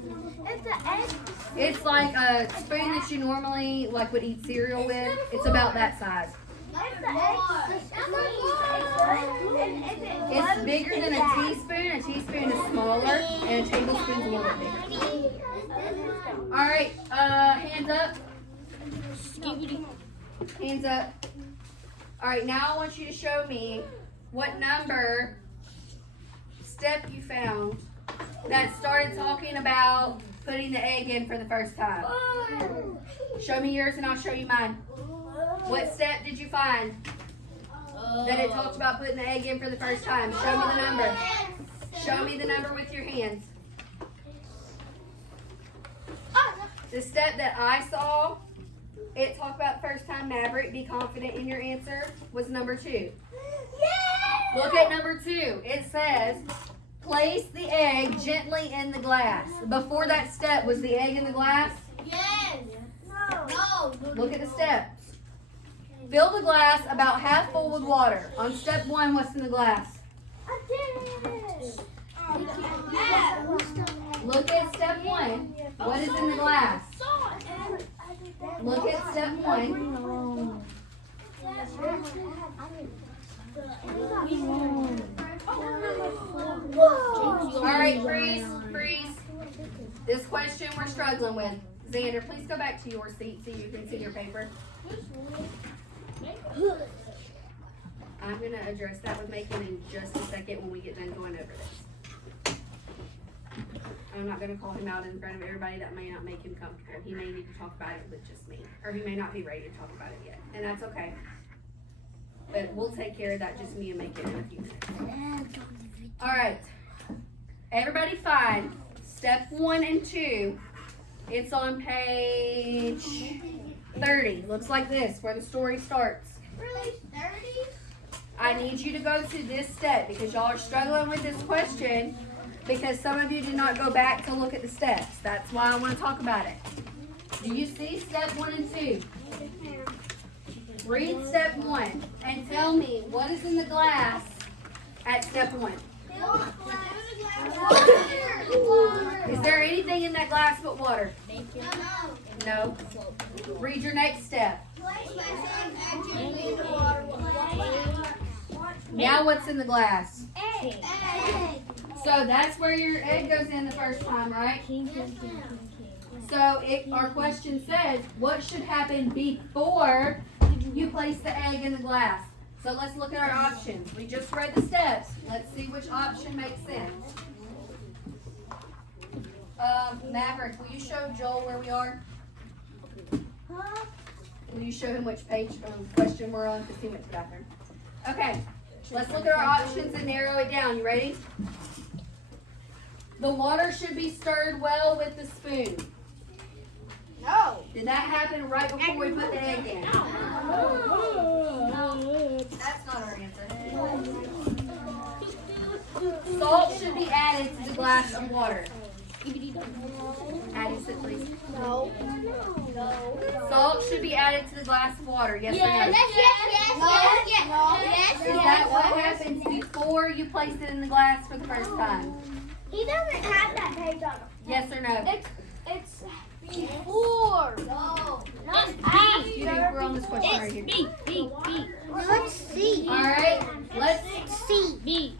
It's like a spoon that you normally would eat cereal with. It's about that size. It's bigger than a teaspoon. A teaspoon is smaller, and a tablespoon's a little bit bigger. All right, hands up. Hands up. All right, now I want you to show me what number step you found that started talking about putting the egg in for the first time. Show me yours and I'll show you mine. What step did you find that it talked about putting the egg in for the first time? Show me the number. Show me the number with your hands. The step that I saw, it talked about the first time, Maverick, be confident in your answer, was number 2. Look at number 2. It says, place the egg gently in the glass. Before that step, was the egg in the glass? Yes. No. Look at the steps. Fill the glass about half full with water. On step 1, what's in the glass? I did it. Look at step 1. What is in the glass? Look at step 1. All right, freeze. This question we're struggling with. Xander, please go back to your seat so you can see your paper. I'm going to address that with Macon in just a second when we get done going over this. I'm not going to call him out in front of everybody. That may not make him comfortable. He may need to talk about it with just me. Or he may not be ready to talk about it yet. And that's okay. But we'll take care of that, just me and Macon, in a few minutes. Alright. Everybody find step 1 and 2. It's on page 30. Looks like this, where the story starts. Really? 30? I need you to go to this step because y'all are struggling with this question because some of you did not go back to look at the steps. That's why I want to talk about it. Do you see step 1 and 2? Read step 1 and tell me what is in the glass at step 1. Is there anything in that glass but water? No. Read your next step. Now what's in the glass? Egg. So that's where your egg goes in the first time, right? So our question says, what should happen before you place the egg in the glass? So let's look at our options. We just read the steps. Let's see which option makes sense. Maverick, will you show Joel where we are? Will you show him which page question we're on? Because he went to the bathroom. Okay, let's look at our options and narrow it down. You ready? The water should be stirred well with the spoon. No. Did that happen right before we put the egg in? No. That's not our answer. Salt should be added to the glass of water. Addie, sit please. No. Salt should be added to the glass of water. Yes or no? Yes. Is that what happens before you place it in the glass for the first time? He doesn't have that page on him. Yes or no? It's before. No. Not after. You do. We're on this question right here. B. Let's see. All right. Let's C. B.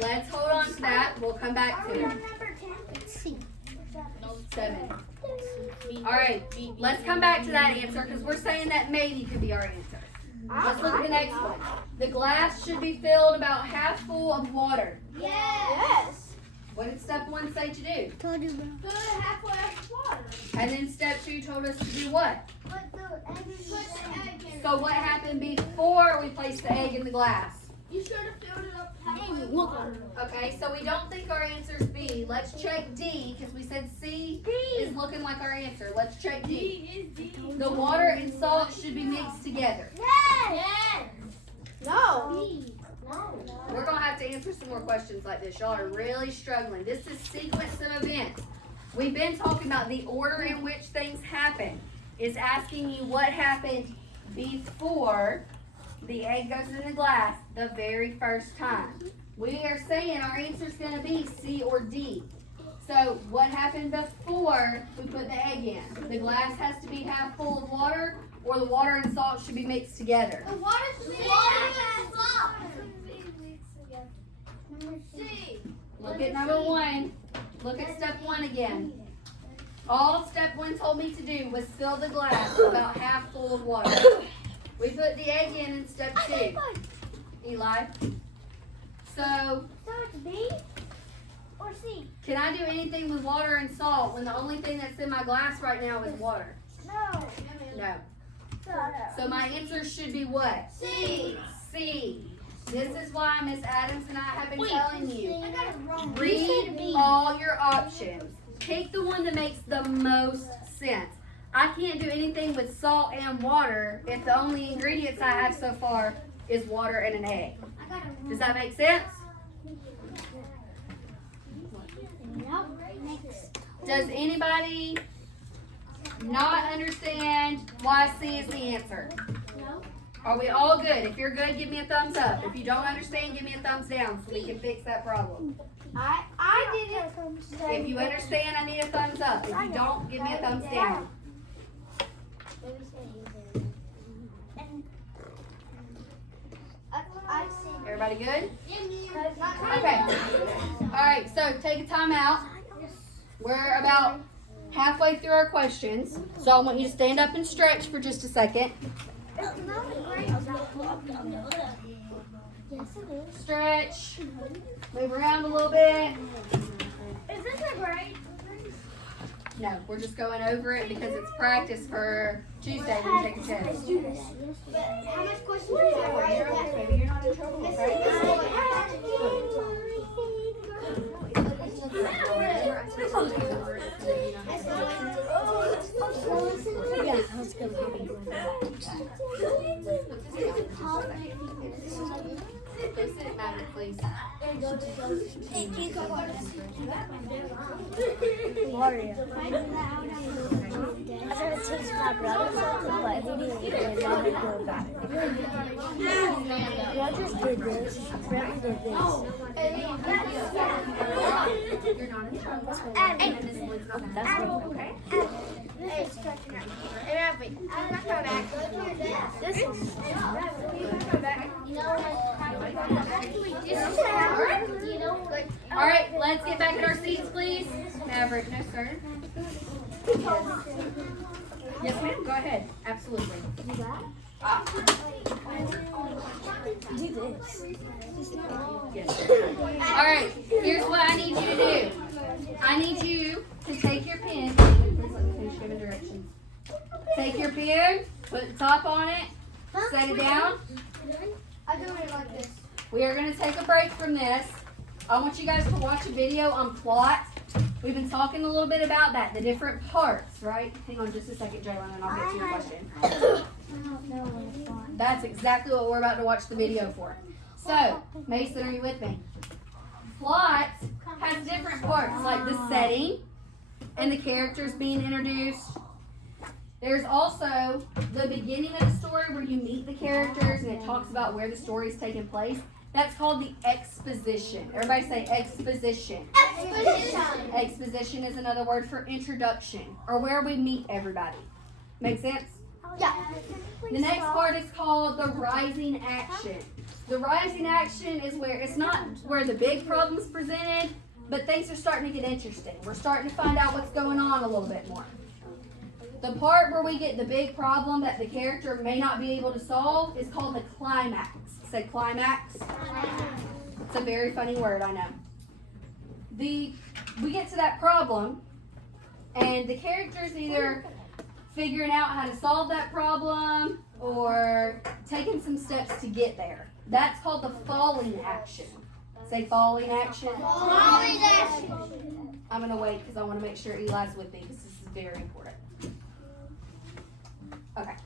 let's hold on to that. We'll come back to it. Number 10. C. 7. All right. Let's come back to that answer because we're saying that maybe could be our answer. Let's look at the next one. The glass should be filled about half full of water. Yes. What did step 1 say to do? Told you about. Put halfway of water. And then step 2 told us to do what? Put the egg in. So what happened before we placed the egg in the glass? You should have filled it up halfway with water. Okay, so we don't think our answer is B. Let's check D because we said C is looking like our answer. Let's check D. The water and salt should be mixed together. Yes. No. We're going to have to answer some more questions like this. Y'all are really struggling. This is sequence of events. We've been talking about the order in which things happen. It's asking you what happened before the egg goes in the glass the very first time. We are saying our answer is going to be C or D. So what happened before we put the egg in? The glass has to be half full of water, or the water and salt should be mixed together. The water should be mixed together. Look at number 1. Look at step 1 again. All step 1 told me to do was fill the glass about half full of water. We put the egg in step 2. Eli. So it's B or C? Can I do anything with water and salt when the only thing that's in my glass right now is water? No. No. So my answer should be what? C. C. This is why Miss Adams and I have been telling you. I got it wrong. Read all your options. Pick the one that makes the most sense. I can't do anything with salt and water if the only ingredients I have so far is water and an egg. I got it wrong. Does that make sense? Does anybody not understand why C is the answer? No. Are we all good? If you're good, give me a thumbs up. If you don't understand, give me a thumbs down so we can fix that problem. I did it. If you understand, I need a thumbs up. If you don't, give me a thumbs down. I see. Everybody good? Okay. Okay. All right, so take a time out. We're about halfway through our questions, so I want you to stand up and stretch for just a second. Stretch. Move around a little bit. Is this a grade? No, we're just going over it because it's practice for Tuesday when you take a test. But how much questions do you have? You're okay, baby. You're not in trouble, okay? Yeah, let's go. Go sit, Maverick, please. Mario. I tried to teach my brother something, but he didn't let me go about it. I just did this. Brenton did this. You're not in trouble. And This one's not That's bad, what okay? Hey, stretching out. This is. All right, let's get back in our seats, please. Maverick, no, sir. Yes, ma'am. Go ahead. Absolutely. Do this. Yes. All right. Here's what I need you to do. I need you to take your pen. Please let me finish giving directions. Take your pen. Put the top on it. Set it down. I do it like this. We are going to take a break from this. I want you guys to watch a video on plot. We've been talking a little bit about that, the different parts, right? Hang on just a second, Jalen, and I'll get to your question. I don't know what it's on. That's exactly what we're about to watch the video for. So, Mason, are you with me? Plot has different parts, like the setting and the characters being introduced. There's also the beginning of the story where you meet the characters and it talks about where the story is taking place. That's called the exposition. Everybody say exposition. Exposition. Exposition is another word for introduction, or where we meet everybody. Make sense? Yeah. The next part is called the rising action. The rising action is where it's not where the big problem's presented, but things are starting to get interesting. We're starting to find out what's going on a little bit more. The part where we get the big problem that the character may not be able to solve is called the climax. Say climax. It's a very funny word, I know. We get to that problem, and the character's either figuring out how to solve that problem or taking some steps to get there. That's called the falling action. Say falling action. Falling action. I'm going to wait because I want to make sure Eli's with me because this is very important. Okay.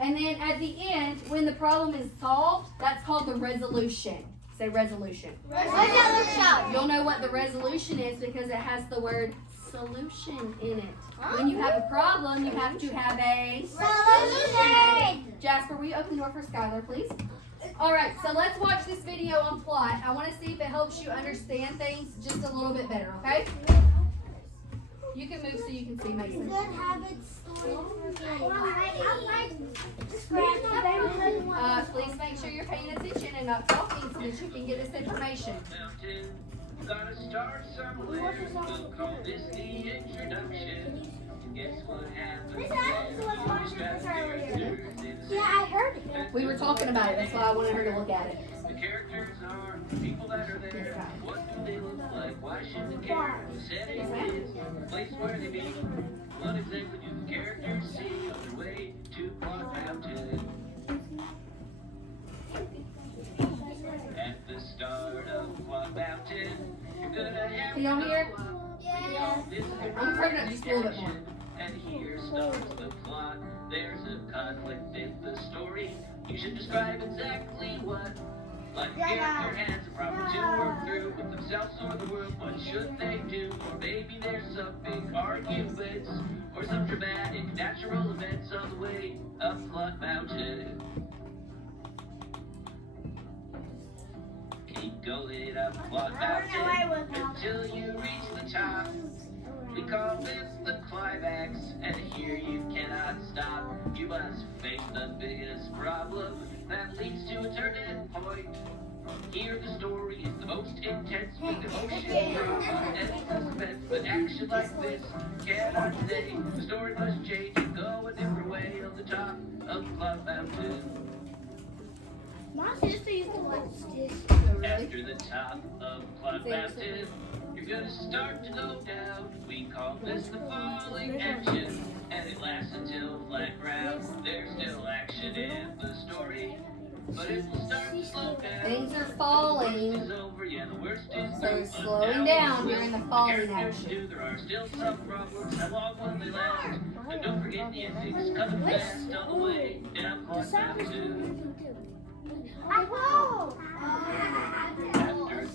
And then at the end, when the problem is solved, that's called the resolution. Say resolution. Resolution. You'll know what the resolution is because it has the word solution in it. When you have a problem, you have to have a Solution! Jasper, will you open the door for Skylar, please? All right, so let's watch this video on plot. I want to see if it helps you understand things just a little bit better, okay? You can move so you can see Mason. Good habits. Please make sure you're paying attention and not talking so that you can get this information. Gotta start somewhere. We'll call this the introduction. Guess what happened? Yeah, I heard it. We were talking about it, that's why I wanted her to look at it. The characters are people that are there. What do they look like? Why should we care? The setting is the place where they meet. What exactly do the characters see on their way to Plot Mountain? At the start of Plot Mountain, you're gonna have Can y'all hear? Yeah. I'm turning up just a little bit more. And here starts the plot. There's a conflict in the story. You should describe exactly what. Like a character has a problem to work through with themselves or the world. What should they do? Or maybe there's some big arguments or some dramatic natural events on the way up Plot Mountain. Keep going up Plot Mountain until you reach the top. We call this the climax, and here you cannot stop. You must face the biggest problem that leads to a turning point. Here the story is the most intense with emotion, drama, and suspense. But action like this cannot stay. The story must change and go a different way on the top of Plot Mountain. My sister used to watch this. After the top of Plot Mountain, you're gonna start to go down. We call this the falling action, and it lasts until flat ground. There's still action in the story, but it will start to slow down. Things are falling, It's over, yeah, the worst is so through, it's but slowing now down we during the will. falling Characters action. do, there are still some problems. How long will they last? And don't forget the ending's coming fast on the way down Plot Mountain. After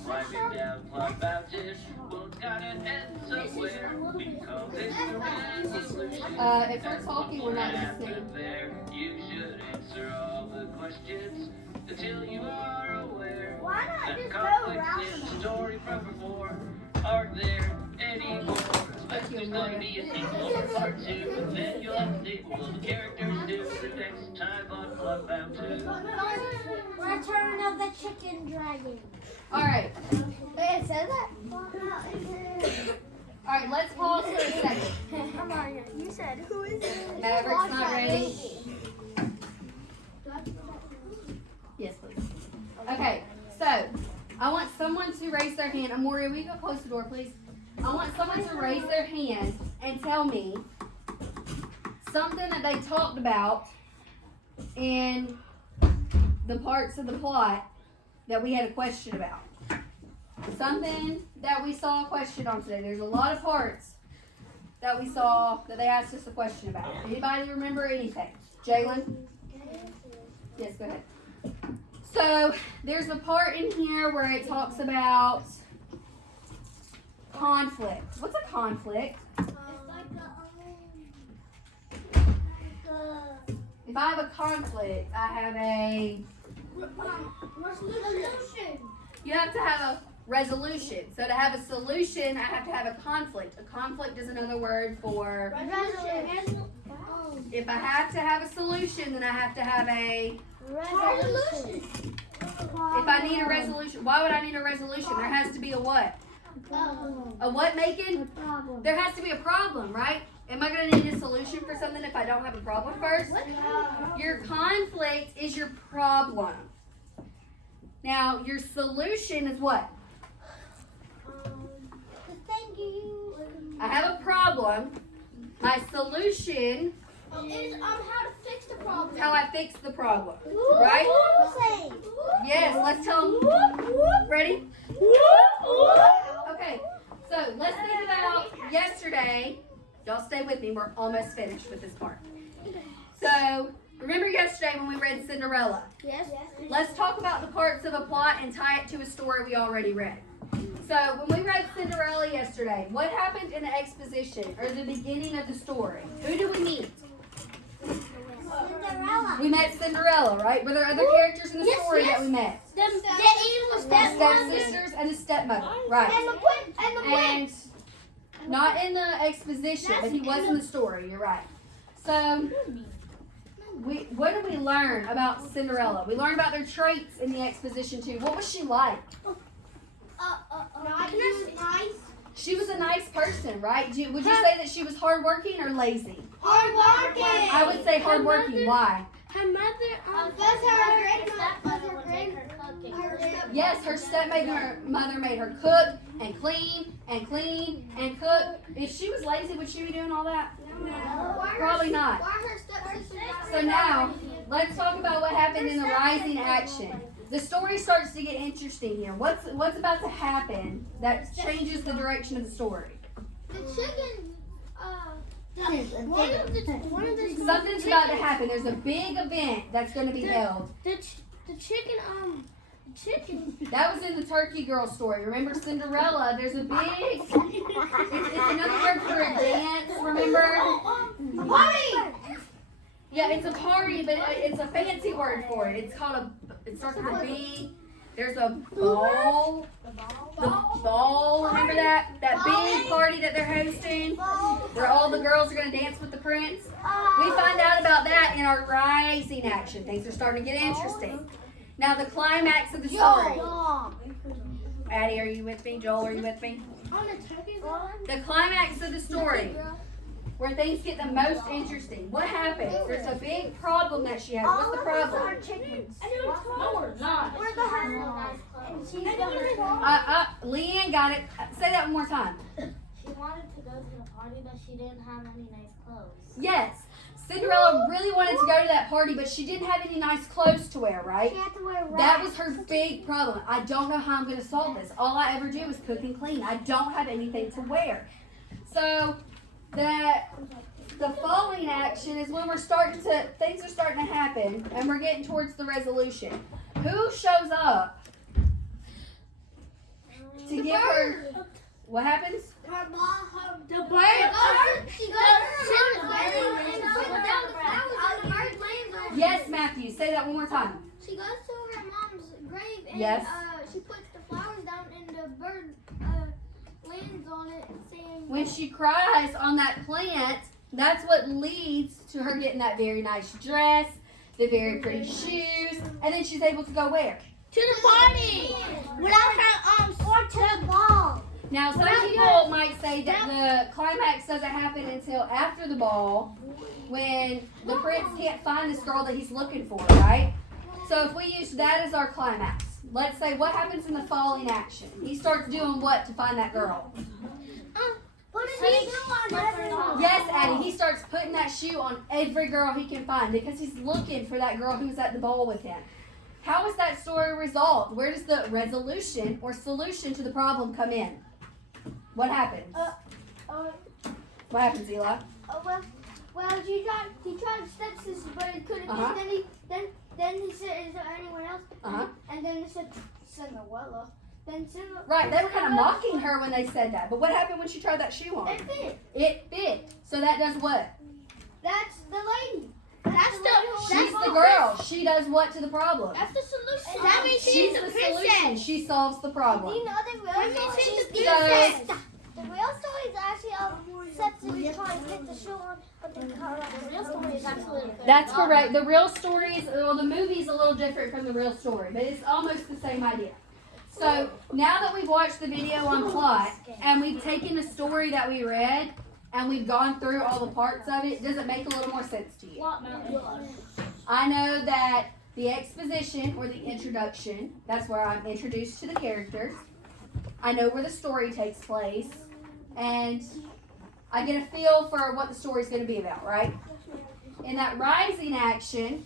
climbing down Plot Mountain, well, it's gotta end somewhere. We call this the resolution. If we're talking, we're not listening. There, you should answer all the questions until you are aware Why not that just go conflicts around in the story from before aren't there anymore. But there's gonna be a sequel or part 2, and then you'll have to think what will the characters do the next time on Plot Mountain. Return of the Chicken Dragon. All right, Wait, it says that? all right, let's pause for a second. Come on, you said who is it? Maverick's not ready. Yes, please. Okay, so I want someone to raise their hand. Amoria, will you go close the door, please? I want someone to raise their hand and tell me something that they talked about in the parts of the plot that we had a question about. Something that we saw a question on today. There's a lot of parts that we saw that they asked us a question about. Anybody remember anything? Jalen? Yes, go ahead. So there's a part in here where it talks about conflict. What's a conflict? If I have a conflict, I have a... Resolution. You have to have a resolution. So to have a solution, I have to have a conflict. A conflict is another word for... Resolution. If I have to have a solution, then I have to have a... Resolution. If I need a resolution, why would I need a resolution? There has to be a what? A what, Macon? There has to be a problem, right? Am I going to need a solution for something if I don't have a problem first? Your conflict is your problem. Now, your solution is what? Thank you. I have a problem. My solution Is how to fix the problem. is how I fix the problem. Right? Yes, let's tell them. Ready? Okay, so let's think about yesterday. Y'all stay with me. We're almost finished with this part. So, remember yesterday when we read Cinderella? Yes. Let's talk about the parts of a plot and tie it to a story we already read. So when we read Cinderella yesterday, what happened in the exposition or the beginning of the story? Who do we meet? Cinderella. We met Cinderella, right? Were there other characters in the story that we met? The evil The stepmother. stepsisters and the stepmother, right? And not in the exposition, but he was in the story. You're right. So what did we learn about Cinderella? We learned about their traits in the exposition too. What was she like? Nice. She was a nice person, right? Would you say that she was hardworking or lazy? Hardworking. I would say hardworking. Why? Her mother. Yes, her stepmother made her cook and clean and clean and cook. If she was lazy, would she be doing all that? Probably not. So now, let's talk about what happened in the rising action. The story starts to get interesting here. What's about to happen that changes the direction of the story? The chicken. Something's about to happen. There's a big event that's going to be held. The chicken. That was in the Turkey Girl story. Remember Cinderella? There's a big. It's another word for a dance. Remember? Party. Yeah, it's a party, but it's a fancy word for it. It's called it starts with a B. There's a ball. The ball, remember that? That big party that they're hosting where all the girls are going to dance with the prince? We find out about that in our rising action. Things are starting to get interesting. Now the climax of the story. Addie, are you with me? Joel, are you with me? The climax of the story. Where things get the most interesting. What happens? There's a big problem that she has. What's the problem? Leanne got it. Say that one more time. She wanted to go to the party, but she didn't have any nice clothes. Yes. Cinderella really wanted to go to that party, but she didn't have any nice clothes to wear, right? She had to wear That was her big problem. I don't know how I'm going to solve this. All I ever do is cook and clean. I don't have anything to wear. So the following action is when things are starting to happen and we're getting towards the resolution. Who shows up to give her? What happens? Her mom. The bird. She goes to her mom's grave and puts down the flowers and the bird lands on it. Yes, Matthew. Say that one more time. She goes to her mom's grave and Yes. She puts the flowers down and the bird lands on it saying. When she cries on that plant, that's what leads to her getting that very nice dress, the very pretty shoes, and then she's able to go where? To the party. Without her Or to the ball. Now, some people might say that the climax doesn't happen until after the ball, when the prince can't find this girl that he's looking for, right? So if we use that as our climax, let's say what happens in the following action? He starts doing what to find that girl? Put a shoe on everyone. Yes, Addie, he starts putting that shoe on every girl he can find because he's looking for that girl who's at the ball with him. How is that story resolved? Where does the resolution or solution to the problem come in? What happens? What happens, Eli? Well, he tried stepsisters, but he couldn't. Uh-huh. Then he said, "Is there anyone else?" Uh-huh. And then he said, "Cinderella." Then Cinderella. Right, they were kind of mocking her when they said that. But what happened when she tried that shoe on? It fit. It fit. So that does what? That's the lady. She's the girl. She does what to the problem? That's the solution. That means She's the solution. She solves the problem. You know the real story. she's the So, The real story is actually stepsisters trying to get the shoe on, but the real story is actually. that's correct. The real story is, well, the movie's a little different from the real story, but it's almost the same idea. So now that we've watched the video on plot and we've taken the story that we read and we've gone through all the parts of it, does it make a little more sense to you? I know that the exposition or the introduction, that's where I'm introduced to the characters. I know where the story takes place and I get a feel for what the story's going to be about, right? In that rising action,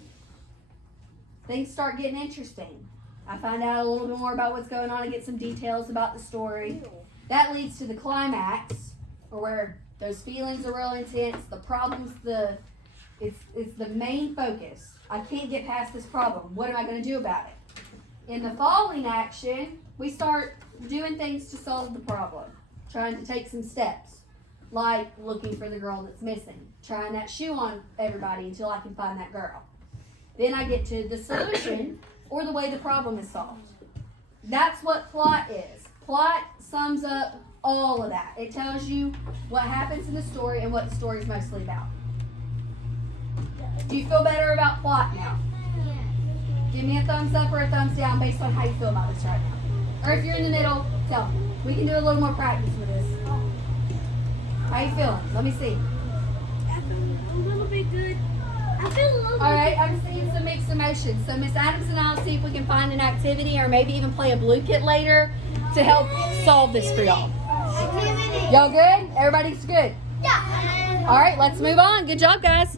things start getting interesting. I find out a little bit more about what's going on and get some details about the story. That leads to the climax, or where those feelings are real intense. The problem's it's the main focus. I can't get past this problem. What am I going to do about it? In the following action, we start doing things to solve the problem. Trying to take some steps, like looking for the girl that's missing. Trying that shoe on everybody until I can find that girl. Then I get to the solution or the way the problem is solved. That's what plot is. Plot sums up all of that. It tells you what happens in the story and what the story is mostly about. Do you feel better about plot now? Give me a thumbs up or a thumbs down based on how you feel about this right now. Or if you're in the middle, tell me. We can do a little more practice with this. How you feeling? Let me see. I feel a little bit good. I feel a little All right, I'm seeing some mixed emotions. So Miss Adams and I'll see if we can find an activity or maybe even play a blue kit later to help solve this for y'all. Y'all good? Everybody's good? Yeah. All right, let's move on. Good job, guys.